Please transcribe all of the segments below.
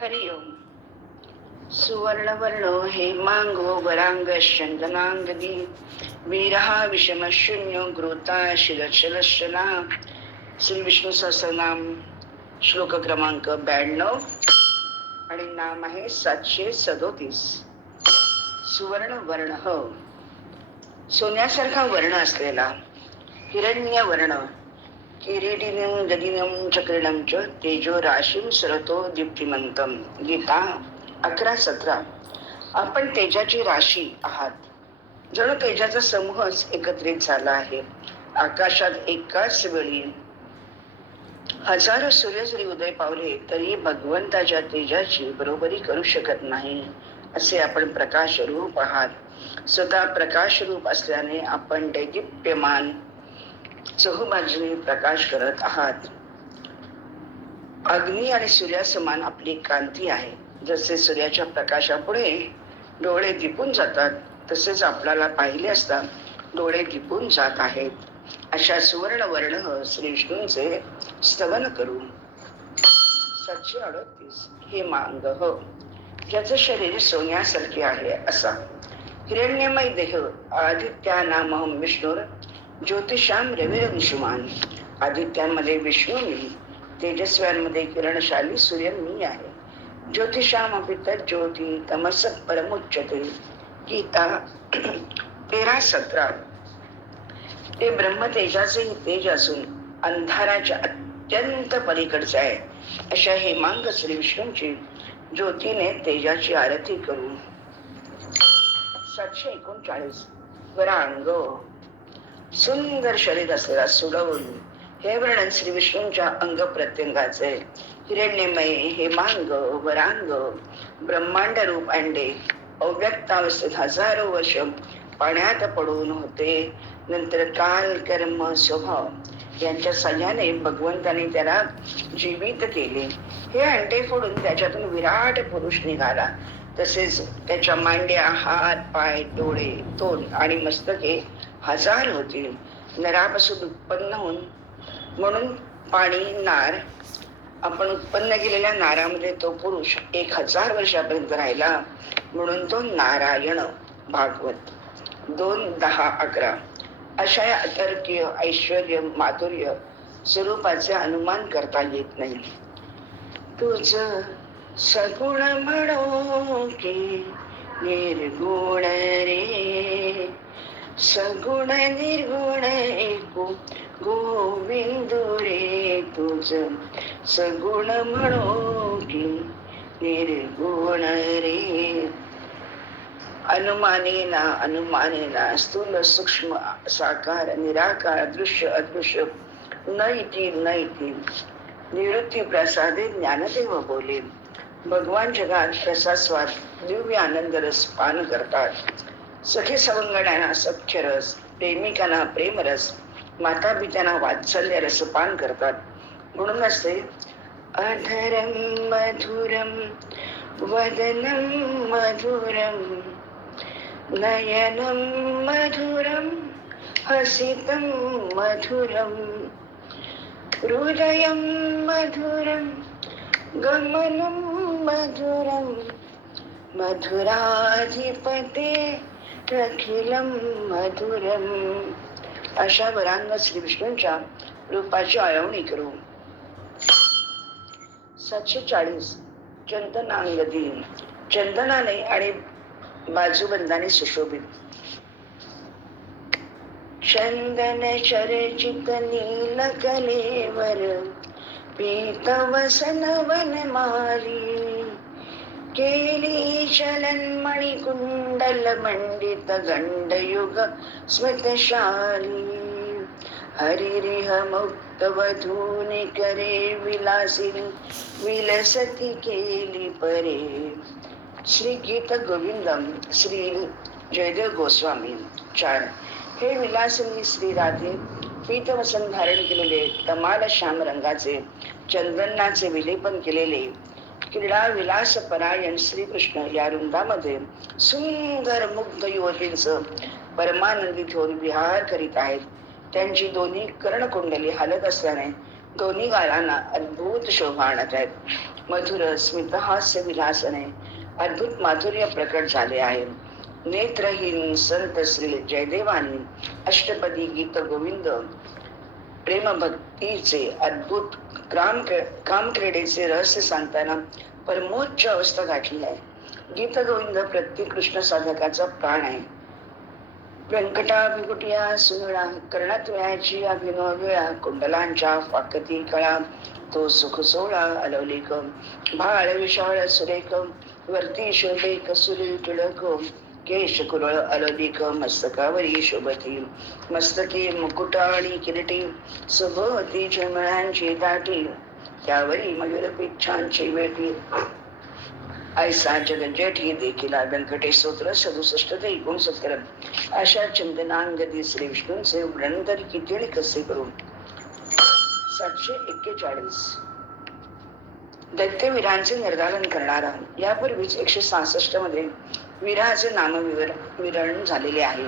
हरि ओम. सुवर्णवर्ण हे मांगो वरांग शंदनांगदी वीरहा विषम शून्य ग्रोता शिलशलशना श्री विष्णू सहस्रनाम श्लोक क्रमांक ब्याण्णव. आणि नाम आहे सातशे सदोतीस. सुवर्ण वर्ण ह सोन्यासारखा वर्ण असलेला हिरण्य वर्ण किरीटिनं गदिनं चक्रिणं च तेजो राशीं सरतो दीप्तिमंतम. गीता अकरा सतरा. आपण तेजाची राशी आहात. जणू तेजाचा समूहच एकत्रित झाला आहे. आकाशात एकाच वेळी हजारो सूर्य जरी उदय पावले तरी भगवंताच्या तेजाची बरोबरी करू शकत नाही असे आपण प्रकाश रूप आहात. स्वतः प्रकाश रूप असल्याने आपण दैदिप्यमान चहूबाजूने प्रकाश करत आहात. अग्नी आणि सूर्यासमान आपली कांती आहे. जसे सूर्याच्या प्रकाशापुढे डोळे दिपून जातात तसेच आपल्याला पाहिले असता डोळे दिपून जात आहेत. अशा सुवर्ण वर्ण श्री विष्णूंचे स्तवन करू. सातशे अडतीस हे मांग हो. ज्याचं शरीर सोन्यासारखे आहे असा. हिरण्यमय देह आदित्या नाम विष्णूर ज्योतिषाम रविवंशमान आदित्यांमध्ये विष्णू मी तेजस्व्यांमध्ये किरणशाली सूर्य मी आहे. ज्योतिषाम अपितर ज्योती तमस परमुच्चते. गीता तेरा सतरा. ते ब्रह्म तेजाचेही तेज असून अंधाराच्या अत्यंत पलीकडचे आहे. अशा हेमांग श्री विष्णूंची ज्योतीने तेजाची आरती करू सातशे एकोणचाळीस. वरांग. सुंदर शरीर असलेला सुडवून हे वर्णन श्री विष्णूंच्या अंग प्रत्यंगाचे हिरण्यमय हेमांग वरांग ब्रह्मांड रूप अंडे अव्यक्तावस्थेत हजारो वर्ष पाण्यात पडून होते. नंतर काल कर्म स्वभाव यांच्या सहाय्याने भगवंताने त्याला जीवित केले. हे अंडे फोडून त्याच्यातून विराट पुरुष निघाला. तसेच त्याच्या मांड्या हात पाय डोळे तोंड आणि मस्तके हजार होतील. नरापासून उत्पन्न होऊन म्हणून पाणी नार आपण उत्पन्न केलेल्या नारामध्ये तो पुरुष एक हजार वर्षापर्यंत राहिला. म्हणून तो नारायण भागवत. दोन दहा अकरा. अशा या अतर्कीय ऐश्वर माधुर्य स्वरूपाचे अनुमान करता येत नाही. तुझ सगुण म्हणो की निर्गुण रे. सगुण निर्गुण ऐकू गोविंद रे. तुझ सगुण म्हणो की निर्गुण रे. अनुमानेना अनुमानेना स्थूल सूक्ष्म साकार निराकार दृश्य अदृश्य न इति न इति निवृत्ती प्रसादे ज्ञानदेव बोले भगवान जगात प्रसास्वाद दिव्य आनंद रस पान करतात सखी सवंगड्यांना सख्य रस प्रेमिकांना प्रेमरस माता पित्यांना वात्सल्य रस पान करतात म्हणूनच ते अधरम मधुरम वदनम मधुरम नयनं मधुरं हसितं मधुरं हृदयं मधुरं गमनं मधुरं मधुराधिपते अखिलं मधुरम अशा वरांग श्री विष्णूंच्या रूपाची आळवणी करू. सातशे चाळीस चंदनांगदी चंदनाने आणि बाजूबंदाने सुशोभित. चंदन चरचित नील कलेवर पीत वसन वनमाली केली चलन मणिकुंडल मंडित गंडयुग स्मृतशाली. हरिरिह मुक्त वधूने करे विलासिनी. विलसती केली परे. श्री गीत गोविंदम श्री जयदेव गोस्वामी चार. हे विलासिनी श्री राधे पीतवसन धारण केलेले तमाल श्याम रंगाचे चंदनाचे विलेपन केलेले क्रीडा विलास परायण श्रीकृष्ण या वृंदामध्ये सुंदर मुग्ध युवतींच परमानंदी ठेवून विहार करीत आहेत. त्यांची दोन्ही कर्णकुंडली हालत असल्याने दोन्ही गालांना अद्भुत शोभा आणत आहेत. मधुर स्मितहास्य विलासने अद्भुत माधुर्य प्रकट झाले आहे. नेत्रहीन संत श्री जयदेवानी अष्टपदी गीत गोविंद प्रेम भक्तीचे अद्भुत काम कामक्रीडेचे रहस्य सांगताना परमोच्च अवस्था गाठली आहे. गीत गोविंद प्रत्येक कृष्ण साधकाचा प्राण आहे. व्यंकटा विकुटिया सुनिळा कर्णात व्यायाची अभिनव वेळा कुंडलांच्या फाकती कळा तो सुख सोळा अलवलिक भाळ विशाळ सुरेख वरती शोभे कसुरी टिळक केश कुरळ अलौलिक मस्तकावरी शोभती. मस्तकी मुकुटा आणि किरीटी सभोवती चिमळांची दाटी. त्यावरी मयूर पिच्छांची वेटी. ऐसा जगजेठी देखील व्यंकटेश स्तोत्र सदुसष्ट ते एकोणसत्तर. अशा चंदनांगदी श्री विष्णूंचे वर्णन तरी किती कसे करू? सातशे एक्केचाळीस. दैत्यवीरांचे निर्धारण करणारा यापूर्वीच एकशे सहासष्टमध्ये वीराचे नामविवर विरण झालेले आहे.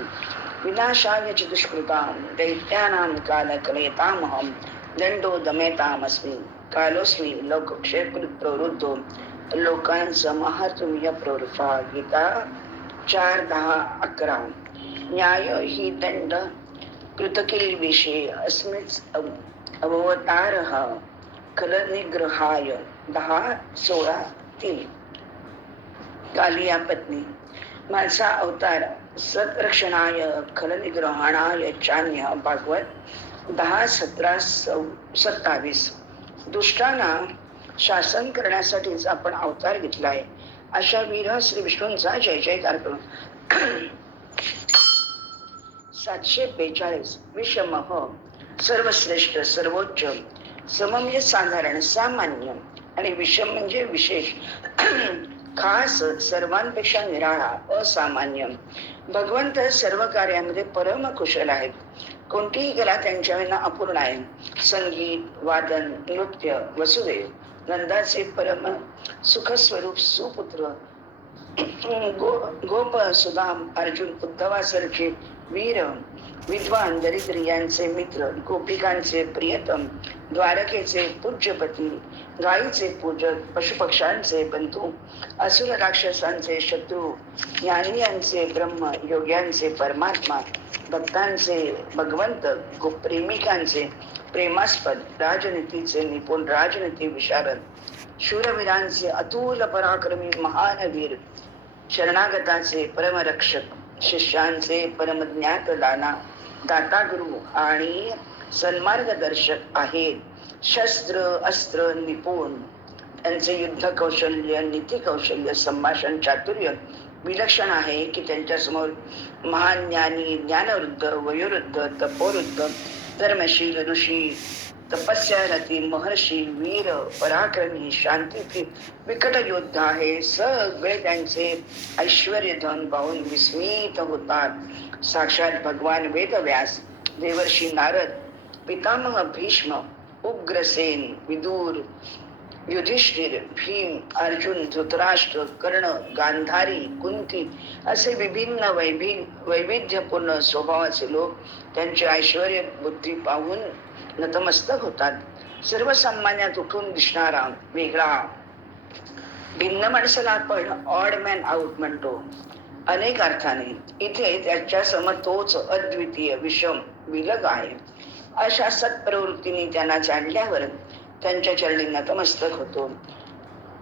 विनाशाय दुष्कृता दैत्यानां काल कलयतामहम दंडो दमेतामस्मी कालोस्मी लोकक्षेकृत प्रवृद्धो लोकांचं महात्म्य प्रवृत्ता गीता चार दहा अकरा. न्याय ही दंड कृतकिल विषय अस्मिच अवतार. खलनिग्रहाय दहा सोळा तीन. कालिया पत्नी. माझा अवतार. सतरक्षणाय खलनिग्रहणाय चान्य भागवत. दहा सतरा सौ सत्तावीस. दुष्टांना शासन करण्यासाठीच आपण अवतार घेतलाय. अशा वीर श्री विष्णूंचा जय जयकार करून. सातशे बेचाळीस. विषमह सर्वश्रेष्ठ सर्वोच्च. समम्य साधारण सामान्य आणि विषम म्हणजे विशेष. खास सर्वांपेक्षा निराळा असामान्य भगवंत सर्व कार्यामध्ये परम कुशल आहेत. कोणतीही कला त्यांच्या विना अपूर्ण आहे. संगीत वादन नृत्य वसुदेव नंदाचे परम सुखस्वरूप सुपुत्र गो गोप सुदाम अर्जुन उद्धवासारखे वीर विद्वान दरिद्र यांचे मित्र गोपिकांचे प्रियतम द्वारकेचे पूज्यपती गायीचे पूजक पशुपक्ष्यांचे बंधू असुर राक्षसांचे शत्रू ज्ञानियांचे ब्रह्म योग्यांचे परमात्मा भक्तांचे भगवंत प्रेमिकांचे प्रेमास्पद राजनीतीचे निपुण राजनीती विशारद शूरवीरांचे अतुल पराक्रमी महानवीर शरणागताचे परमरक्षक शिष्यांचे परमज्ञात दाना दाता गुरु आणि सन्मार्गदर्शक आहेत. शस्त्र अस्त्र निपुण त्यांचे युद्ध कौशल्य नीती कौशल्य संभाषण चातुर्य विलक्षण आहे की त्यांच्यासमोर महान ज्ञानी ज्ञानवृद्ध वयोवृद्ध तपोवृद्ध धर्मशील ऋषी तपस्यारती महर्षी वीर पराक्रमी शांती विकट योद्धा आहे. सगळे त्यांचे ऐश्वर धन पाहून विस्मित होतात. साक्षात भगवान वेदव्यास देवर्षी नारद पितामह भीष्म उग्रसेन विदूर युधिष्ठिर भीम अर्जुन धृतराष्ट्र कर्ण गांधारी कुंती असे विभिन्न वैभि वैविध्यपूर्ण स्वभावाचे लोक त्यांचे ऐश्वर बुद्धी पाहून नतमस्तक होतात. सर्वसामान्यात उठून दिसणारा वेगळा भिन्न माणसाला आपण ऑड मॅन आउट म्हणतो. अनेक अर्थाने इथे त्याच्या समतोच अद्वितीय विषम विलग आहे. अशा सत्प्रवृत्तीने त्यांना जाणल्यावर त्यांच्या चरणी नतमस्तक होतो.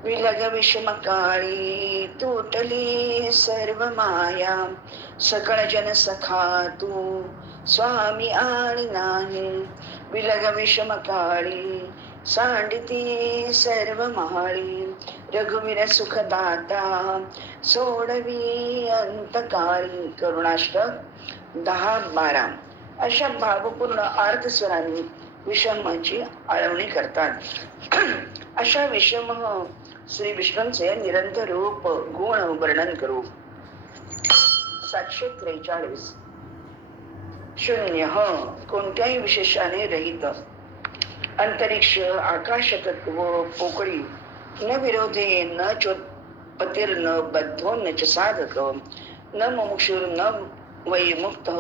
विलग विषम काळी तुटली सर्व माया. सकळ जन सखा तू स्वामी आणि नाही. विलग विषम काळी सांडती सर्व महाळी रघुवीर सुखदाता सोडवी अंतकाळी करुणाष्टक दहा बारा. अशा भावपूर्ण अर्थस्वरांनी विषमाची आळवणी करतात. अशा विषम श्री विष्णूंचे निरंतर रूप गुण वर्णन करू. सातशे त्रेचाळीस. शून्य ह कोणत्याही विशेषाने रहित. अंतरिक्ष आकाश तत्व पोकळी न विरोधे न चोत्पतीर न बद्धो न च साधक न मुमुक्षुर न वैमुक्त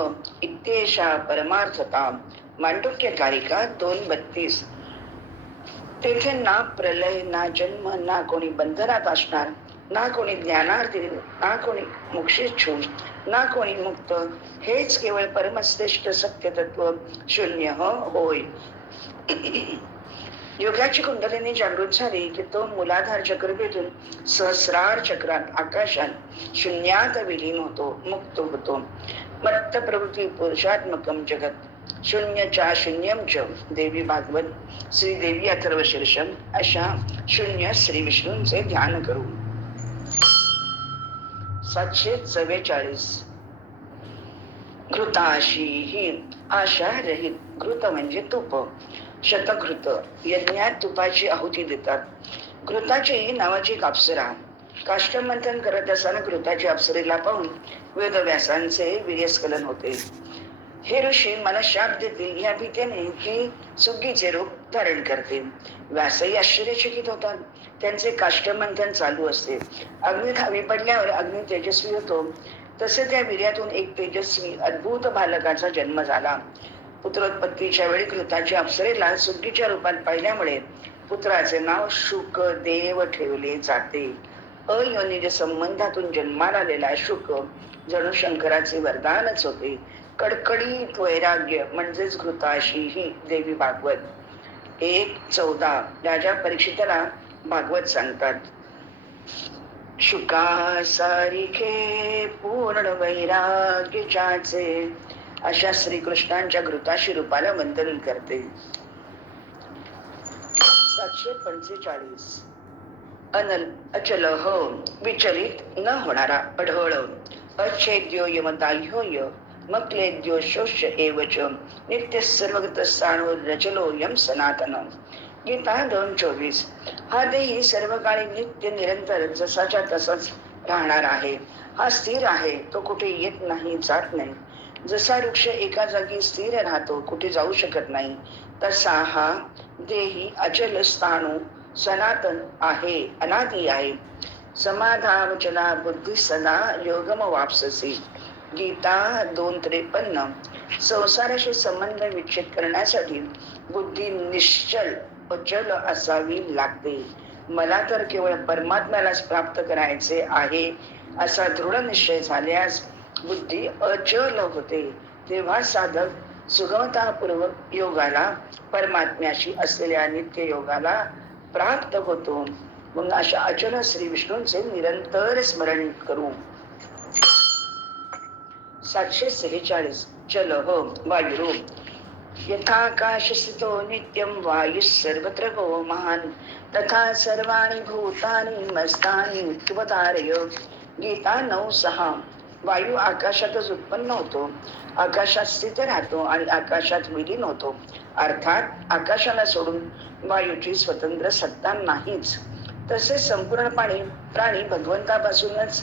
इत्येषा परमार्थता. मांडुक्य कारिका दोन बत्तीस. तेथे ना प्रलय ना जन्म ना कोणी बंधनात असणार ना कोणी ज्ञानार्थी ना कोणी मोक्षेच्छू. ना कोणी मुक्त. हेच केवळ परमश्रेष्ठ सत्य तत्व शून्य हो होय. योगाची कुंडलिनी जागृत झाली की तो मुलाधार चक्र भेटून सहस्रार चक्रात आकाशात शून्यात विलीन होतो मुक्त होतो. मत्त प्रवृत्ती पुरुषात्मकम जगत. शून्यच्या शून्यम च देवी भागवत श्रीदेवी अथर्वशीर्षम अथर्व शीर्षम अशा शून्य श्री विष्णूंचे ध्यान करू सातशे चव्वेचाळीस. घृताशी ही आशा रहित घृत म्हणजे तुप. शतघृत यज्ञात तुपाची आहुती देतात. घृताची नावाची कापसरा. काष्टमंथन करत असताना घृताच्या अप्सरेला पाहून वेदव्यासांचे वीर्यस्खलन होते. हे ऋषी मला शाप देतील या भीतीने ही सुगीचे रूप धारण करते व्यासही आश्चर्यचकित होतात. त्यांचे काष्टमंथन चालू असते. अग्नी धावी पडल्यावर अग्नी तेजस्वी होतो. तसे त्या वीर्यातून एक तेजस्वी अद्भुत बालकाचा जन्म झाला. पुत्रोत्पत्तीच्या वेळी कृताची अप्सरेला सुगीच्या रूपात पाहिल्यामुळे पुत्राचे नाव शुक देव ठेवले जाते. अयोनिज संबंधातून जन्माला आलेला शुक जणू शंकराचे वरदानच होते. कडकडीत वैराग्य म्हणजेच घृताशी ही देवी भागवत. एक चौदा. राजा परीक्षिताला भागवत सांगतात शुका सारिखे पूर्ण वैराग्याचे अशा श्रीकृष्णांच्या घृताशी रूपाला वंदन करते. सातशे पंचेचाळीस. अनल अचल विचलित न होणारा अढळ. अच्छेद्यो यमताह्योय मक्लेद्यो शोष्य एवच. नित्य सर्वगत स्थाणो रचलो यम सनातन. गीता दोन चोवीस. हा देही सर्व काळी नित्य निरंतर जसाच्या तसाच राहणार आहे. हा स्थिर आहे तो कुठे येत नाही जात नाही. जसा वृक्ष एका जागी स्थिर राहतो कुठे जाऊ शकत नाही तसा हा देही अचल स्थाणू सनातन आहे अनादी आहे. समाधावचला बुद्धी सदा योगम वापससी. गीता दोन त्रेपन्न. संसाराशी संबंध विच्छेद करण्यासाठी बुद्धी निश्चल अचल असावी लागते. मला तर केवळ परमात्म्यालाच प्राप्त करायचे आहे असा दृढ निश्चय झाल्यास बुद्धी अचल होते. तेव्हा साधक सुगमतापूर्वक योगाला परमात्म्याशी असलेल्या नित्य योगाला प्राप्त होतो. मग अशा अचल श्री विष्णूंचे निरंतर स्मरण करू. सातशे सेहेचाळीस. चल हो वायुरूप यथाकाशस्थितो नित्यं वायुः सर्वत्र गो महान तथा सर्वाणि भूतानि मस्तानि त्वतारय गीता नऊ सहा। वायू आकाशातच उत्पन्न होतो आकाशात स्थित राहतो आणि आकाशात विलीन होतो अर्थात आकाशाला सोडून वायूची स्वतंत्र सत्ता नाहीच। तसेच संपूर्ण पाणी प्राणी भगवंतापासूनच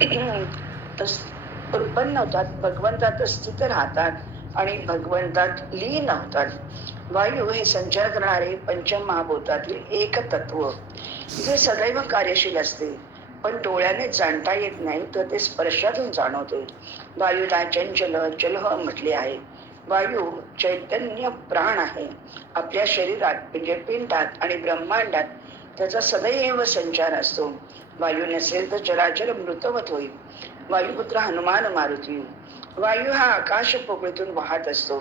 उत्पन्न होतात भगवंतात स्थित राहतात। आणि भगवंतात लीन होतात. वायू हे संचार करणारे पंचमहाभूतातील एक तत्व. जे सदैव कार्यशील असते पण डोळ्याने जाणता येत नाही तर ते स्पर्शातून जाणवते. वायूला चंचल चलह म्हटले आहे. वायू चैतन्य प्राण आहे. आपल्या शरीरात म्हणजे पिंडात आणि ब्रह्मांडात त्याचा सदैव संचार असतो. वायू नसेल तर चराचर मृतवत होईल. वायुपुत्र हनुमान मारुती. वायू हा आकाश पोकळीतून वाहत असतो.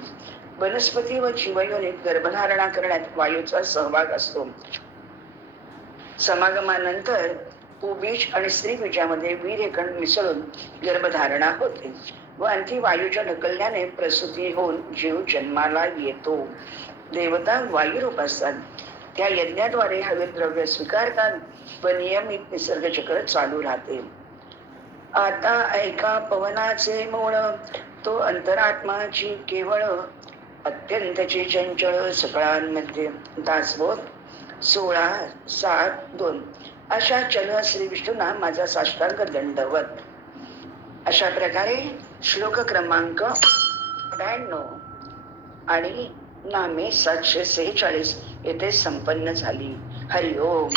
वनस्पती व जीवयोनीत गर्भधारणा करण्यात वायूचा सहभाग असतो. समागमानंतर उबीज आणि स्त्रीबीजामध्ये वीरेकण मिसळून गर्भधारणा होते व आणखी वायूच्या ढकलल्याने प्रसूती होऊन जीव जन्माला येतो. देवता वायुरूप असतात. त्या यज्ञाद्वारे हवे द्रव्य स्वीकारतात व नियमित निसर्ग चक्र चालू राहते. आता ऐका पवनाचे मोळ तो अंतरात्माची केवळ अत्यंतची चंचळ सकळांमध्ये दासबोध सोळा सात दोन. अशा चल श्री विष्णूंना माझा साष्टांग दंडवत. अशा प्रकारे श्लोक क्रमांक ब्याण्णव आणि नामे सातशे सेहेचाळीस येथे संपन्न झाली. हरिओम.